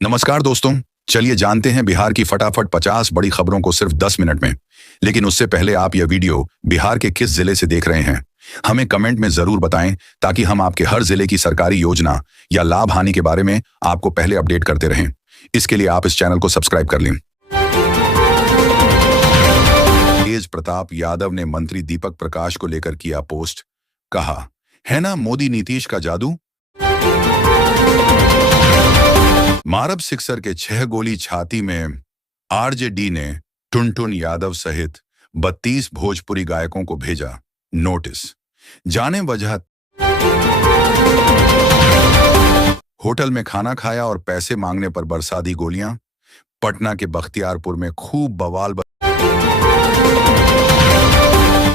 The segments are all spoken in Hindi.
नमस्कार दोस्तों। चलिए जानते हैं बिहार की फटाफट 50 बड़ी खबरों को सिर्फ 10 मिनट में। लेकिन उससे पहले आप यह वीडियो बिहार के किस जिले से देख रहे हैं, हमें कमेंट में जरूर बताएं, ताकि हम आपके हर जिले की सरकारी योजना या लाभ हानि के बारे में आपको पहले अपडेट करते रहें। इसके लिए आप इस चैनल को सब्सक्राइब कर लें। तेज प्रताप यादव ने मंत्री दीपक प्रकाश को लेकर किया पोस्ट, कहा है ना मोदी नीतीश का जादू। मारब सिक्सर के 6 गोली छाती में आरजेडी ने टुनटुन यादव सहित 32 भोजपुरी गायकों को भेजा नोटिस। जाने वजह। होटल में खाना खाया और पैसे मांगने पर बरसा दी गोलियां। पटना के बख्तियारपुर में खूब बवाल।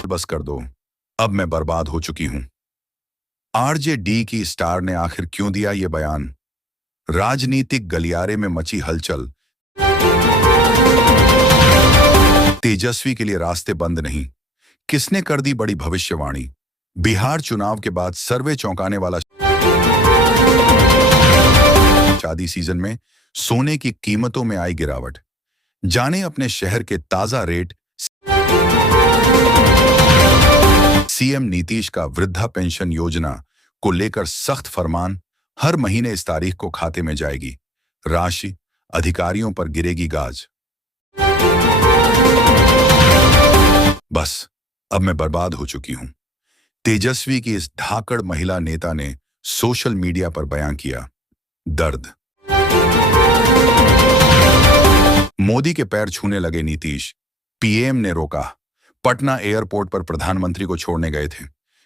बस कर दो, अब मैं बर्बाद हो चुकी हूं। आरजेडी की स्टार ने आखिर क्यों दिया ये बयान? राजनीतिक गलियारे में मची हलचल। तेजस्वी के लिए रास्ते बंद नहीं, किसने कर दी बड़ी भविष्यवाणी? बिहार चुनाव के बाद सर्वे चौंकाने वाला। शादी सीजन में सोने की कीमतों में आई गिरावट। जाने अपने शहर के ताजा रेट। सीएम नीतीश का वृद्धा पेंशन योजना को लेकर सख्त फरमान। हर महीने इस तारीख को खाते में जाएगी राशि, अधिकारियों पर गिरेगी गाज। बस, अब मैं बर्बाद हो चुकी हूं। तेजस्वी की इस धाकड़ महिला नेता ने सोशल मीडिया पर बयां किया दर्द। मोदी के पैर छूने लगे नीतीश, पीएम ने रोका। पटना एयरपोर्ट पर प्रधानमंत्री को छोड़ने गए थे,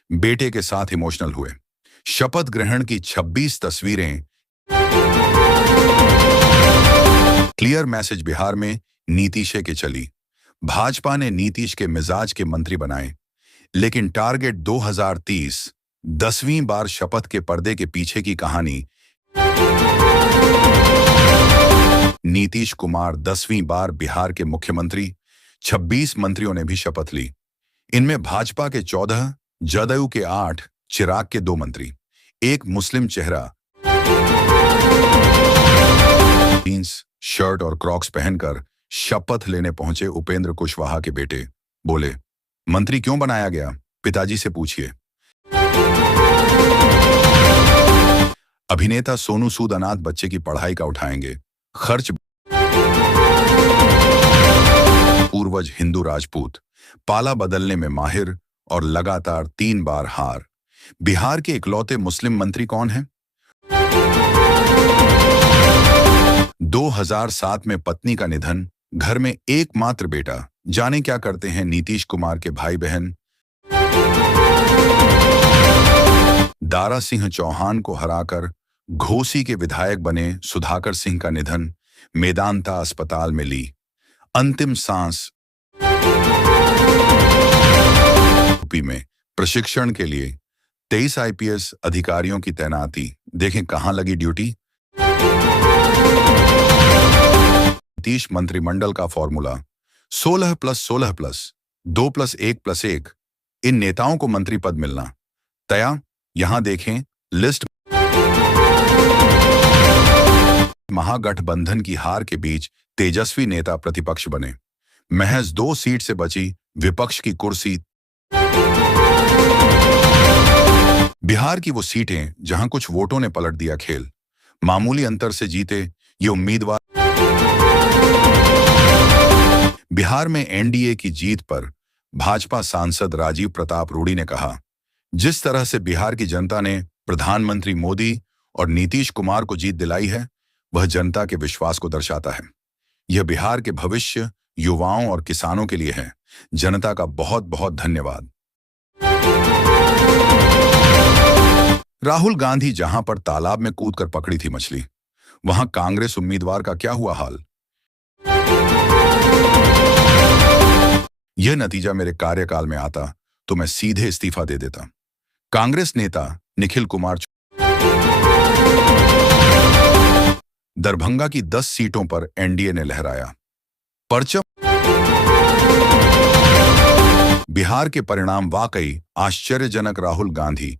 बेटे के साथ इमोशनल हुए। शपथ ग्रहण की 26 तस्वीरें। क्लियर मैसेज बिहार में नीतीश के चली। भाजपा ने नीतीश के मिजाज के मंत्री बनाए, लेकिन टारगेट 2030 10वीं बार शपथ के पर्दे के पीछे की कहानी। नीतीश कुमार 10वीं बार बिहार के मुख्यमंत्री। 26 मंत्रियों ने भी शपथ ली। इनमें भाजपा के 14, जदयू के 8, चिराग के 2 मंत्री, एक मुस्लिम चेहरा। जीन्स, शर्ट और क्रॉक्स पहनकर शपथ लेने पहुंचे उपेंद्र कुशवाहा के बेटे। बोले, मंत्री क्यों बनाया गया, पिताजी से पूछिए। अभिनेता सोनू सूद अनाथ बच्चे की पढ़ाई का उठाएंगे खर्च। पूर्वज हिंदू राजपूत, पाला बदलने में माहिर और लगातार 3 बार हार। बिहार के इकलौते मुस्लिम मंत्री कौन हैं? 2007 में पत्नी का निधन, घर में एकमात्र बेटा। जाने क्या करते हैं नीतीश कुमार के भाई बहन? दारा सिंह चौहान को हराकर घोसी के विधायक बने सुधाकर सिंह का निधन, मेदांता अस्पताल में ली अंतिम सांस। यूपी में प्रशिक्षण के लिए 23 आईपीएस अधिकारियों की तैनाती। देखें कहां लगी ड्यूटी। नीतीश मंत्रिमंडल का फॉर्मूला 16+16+2+1+1। इन नेताओं को मंत्री पद मिलना तय। यहां देखें लिस्ट। महागठबंधन की हार के बीच तेजस्वी नेता प्रतिपक्ष बने। महज 2 सीट से बची विपक्ष की कुर्सी। बिहार की वो सीटें जहां कुछ वोटों ने पलट दिया खेल। मामूली अंतर से जीते ये उम्मीदवार। बिहार में एनडीए की जीत पर भाजपा सांसद राजीव प्रताप रूडी ने कहा, जिस तरह से बिहार की जनता ने प्रधानमंत्री मोदी और नीतीश कुमार को जीत दिलाई है, वह जनता के विश्वास को दर्शाता है। यह बिहार के भविष्य, युवाओं और किसानों के लिए है। जनता का बहुत बहुत धन्यवाद। राहुल गांधी जहां पर तालाब में कूदकर पकड़ी थी मछली, वहां कांग्रेस उम्मीदवार का क्या हुआ हाल? यह नतीजा मेरे कार्यकाल में आता तो मैं सीधे इस्तीफा दे देता। कांग्रेस नेता निखिल कुमार। दरभंगा की 10 सीटों पर एनडीए ने लहराया परचम। बिहार के परिणाम वाकई आश्चर्यजनक। राहुल गांधी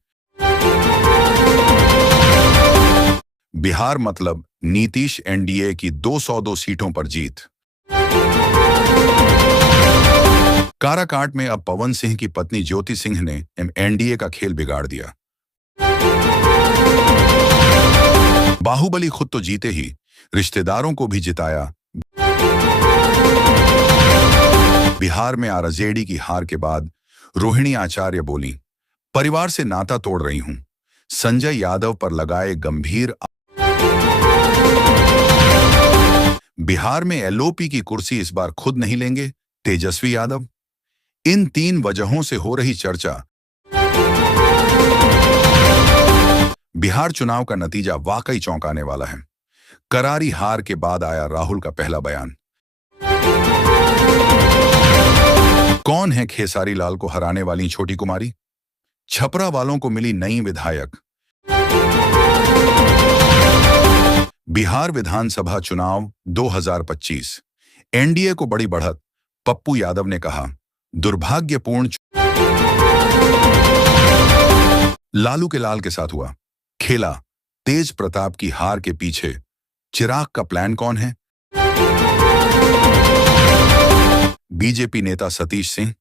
बिहार मतलब नीतीश एनडीए की 202 सीटों पर जीत। काराकाट में अब पवन सिंह की पत्नी ज्योति सिंह ने एनडीए का खेल बिगाड़ दिया। बाहुबली खुद तो जीते ही रिश्तेदारों को भी जिताया। बिहार में आरजेडी की हार के बाद रोहिणी आचार्य बोली, परिवार से नाता तोड़ रही हूं। संजय यादव पर लगाए गंभीर। बिहार में एलओपी की कुर्सी इस बार खुद नहीं लेंगे तेजस्वी यादव। इन 3 वजहों से हो रही चर्चा। बिहार चुनाव का नतीजा वाकई चौंकाने वाला है। करारी हार के बाद आया राहुल का पहला बयान। कौन है खेसारी लाल को हराने वाली छोटी कुमारी? छपरा वालों को मिली नई विधायक। बिहार विधानसभा चुनाव 2025, एनडीए को बड़ी बढ़त। पप्पू यादव ने कहा, दुर्भाग्यपूर्ण। लालू के लाल के साथ हुआ खेला। तेज प्रताप की हार के पीछे चिराग का प्लान कौन है? बीजेपी नेता सतीश सिंह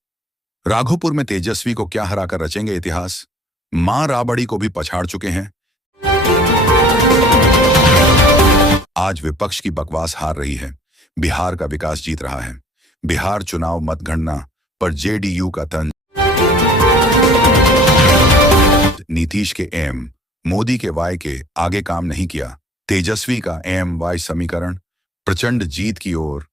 राघोपुर में तेजस्वी को क्या हराकर रचेंगे इतिहास? मां राबड़ी को भी पछाड़ चुके हैं। आज विपक्ष की बकवास हार रही है, बिहार का विकास जीत रहा है। बिहार चुनाव मतगणना पर जेडीयू का तंज। नीतीश के एम, मोदी के वाई के आगे काम नहीं किया। तेजस्वी का एम वाई समीकरण प्रचंड जीत की ओर।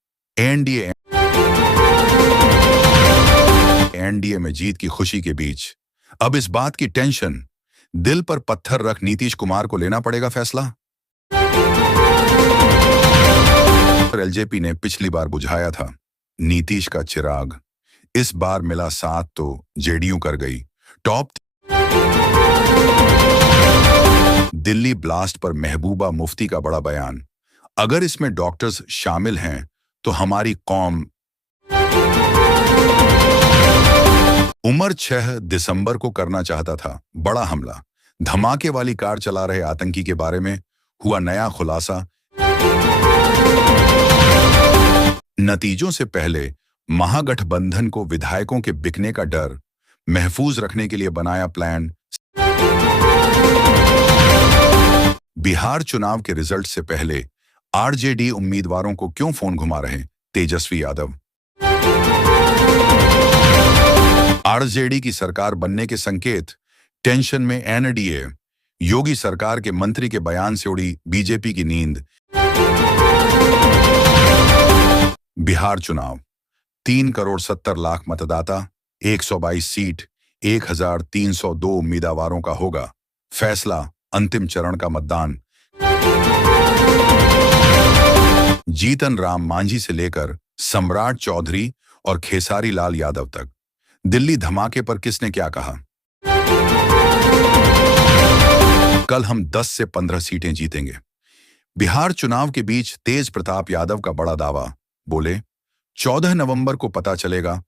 एनडीए में जीत की खुशी के बीच अब इस बात की टेंशन, दिल पर पत्थर रख नीतीश कुमार को लेना पड़ेगा फैसला। एलजेपी ने पिछली बार बुझाया था नीतीश का चिराग, इस बार मिला साथ तो जेडीयू कर गई टॉप। दिल्ली ब्लास्ट पर महबूबा मुफ्ती का बड़ा बयान, अगर इसमें डॉक्टर्स शामिल हैं तो हमारी कौम। उमर 6 दिसंबर को करना चाहता था बड़ा हमला। धमाके वाली कार चला रहे आतंकी के बारे में हुआ नया खुलासा। नतीजों से पहले महागठबंधन को विधायकों के बिकने का डर महफूज रखने के लिए बनाया प्लान। बिहार चुनाव के रिजल्ट से पहले आरजेडी उम्मीदवारों को क्यों फोन घुमा रहे तेजस्वी यादव? आरजेडी की सरकार बनने के संकेत, टेंशन में एनडीए। योगी सरकार के मंत्री के बयान से उड़ी बीजेपी की नींद। बिहार चुनाव 3 करोड़ 70 लाख मतदाता, 122 सीट, 1302 उम्मीदवारों का होगा फैसला। अंतिम चरण का मतदान जीतन राम मांझी से लेकर सम्राट चौधरी और खेसारी लाल यादव तक। दिल्ली धमाके पर किसने क्या कहा? कल हम 10 से 15 सीटें जीतेंगे। बिहार चुनाव के बीच तेज प्रताप यादव का बड़ा दावा, बोले 14 नवंबर को पता चलेगा।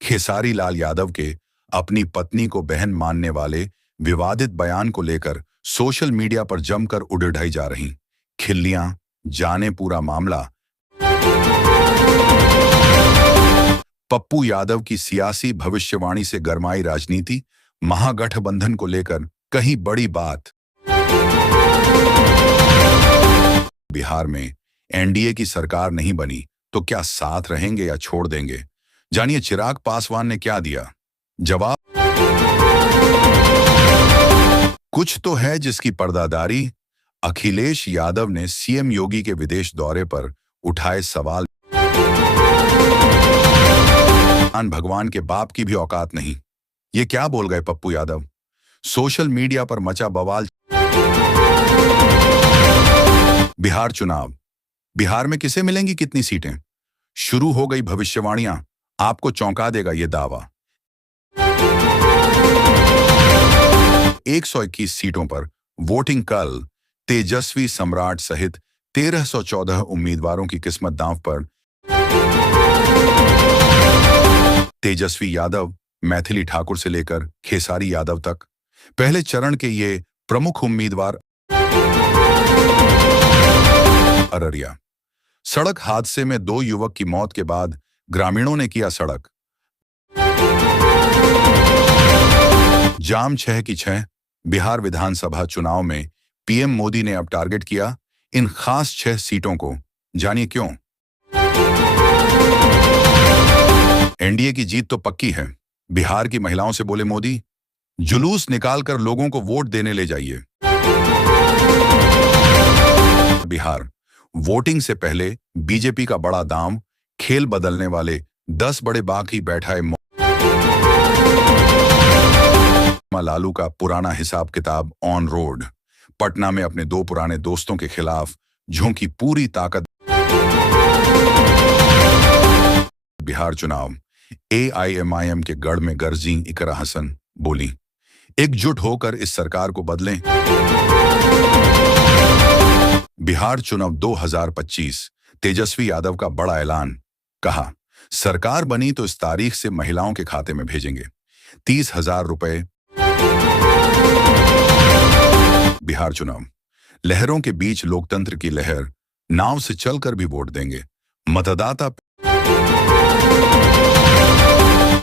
खेसारी लाल यादव के अपनी पत्नी को बहन मानने वाले विवादित बयान को लेकर सोशल मीडिया पर जमकर उड़ाई जा रही खिल्लियां, जाने पूरा मामला। पप्पू यादव की सियासी भविष्यवाणी से गरमाई राजनीति, महागठबंधन को लेकर कहीं बड़ी बात। बिहार में एनडीए की सरकार नहीं बनी तो क्या साथ रहेंगे या छोड़ देंगे? जानिए चिराग पासवान ने क्या दिया जवाब। कुछ तो है जिसकी पर्दादारी। अखिलेश यादव ने सीएम योगी के विदेश दौरे पर उठाए सवाल। भगवान के बाप की भी औकात नहीं, ये क्या बोल गए पप्पू यादव? सोशल मीडिया पर मचा बवाल। बिहार चुनाव, बिहार में किसे मिलेंगी कितनी सीटें? शुरू हो गई भविष्यवाणियां, आपको चौंका देगा ये दावा। 121 सीटों पर वोटिंग कल। तेजस्वी सम्राट सहित 1314 उम्मीदवारों की किस्मत दांव पर। तेजस्वी यादव, मैथिली ठाकुर से लेकर खेसारी यादव तक। पहले चरण के ये प्रमुख उम्मीदवार अररिया। सड़क हादसे में 2 युवक की मौत के बाद ग्रामीणों ने किया सड़क जाम 6 की 6। बिहार विधानसभा चुनाव में पीएम मोदी ने अब टारगेट किया इन खास 6 सीटों को। जानिए क्यों। एनडीए की जीत तो पक्की है। बिहार की महिलाओं से बोले मोदी, जुलूस निकालकर लोगों को वोट देने ले जाइए। बिहार वोटिंग से पहले बीजेपी का बड़ा दाम, खेल बदलने वाले 10 बड़े बाघ ही बैठाए लालू का पुराना हिसाब किताब ऑन रोड। पटना में अपने 2 पुराने दोस्तों के खिलाफ झोंकी पूरी ताकत। बिहार चुनाव एआईएमआईएम के गढ़ में गरजी इकरा हसन बोली, एकजुट होकर इस सरकार को बदलें। बिहार चुनाव 2025 तेजस्वी यादव का बड़ा ऐलान, कहा सरकार बनी तो इस तारीख से महिलाओं के खाते में भेजेंगे 30,000 रुपए। बिहार चुनाव लहरों के बीच लोकतंत्र की लहर, नाव से चलकर भी वोट देंगे मतदाता।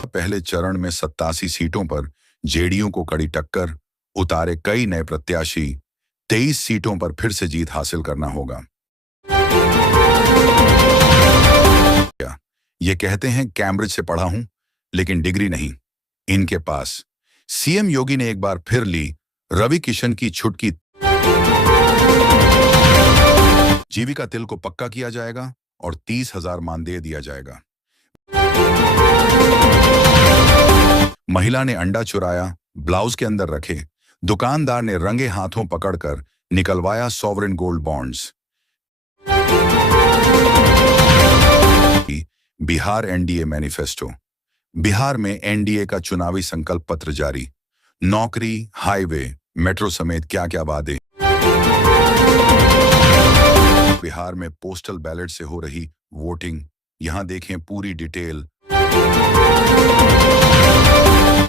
पहले चरण में 87 सीटों पर जेडीयू को कड़ी टक्कर, उतारे कई नए प्रत्याशी। 23 सीटों पर फिर से जीत हासिल करना होगा। ये कहते हैं कैम्ब्रिज से पढ़ा हूं, लेकिन डिग्री नहीं इनके पास। सीएम योगी ने एक बार फिर ली रवि किशन की छुटकी। जीविका तिल को पक्का किया जाएगा और 30,000 मानदेय दिया जाएगा। महिला ने अंडा चुराया, ब्लाउज के अंदर रखे, दुकानदार ने रंगे हाथों पकड़कर निकलवाया sovereign gold bonds. Bihar NDA manifesto. Bihar में एनडीए का चुनावी संकल्प पत्र जारी। नौकरी, हाईवे, मेट्रो समेत क्या क्या वादे। बिहार में पोस्टल बैलेट से हो रही वोटिंग, यहां देखें पूरी डिटेल।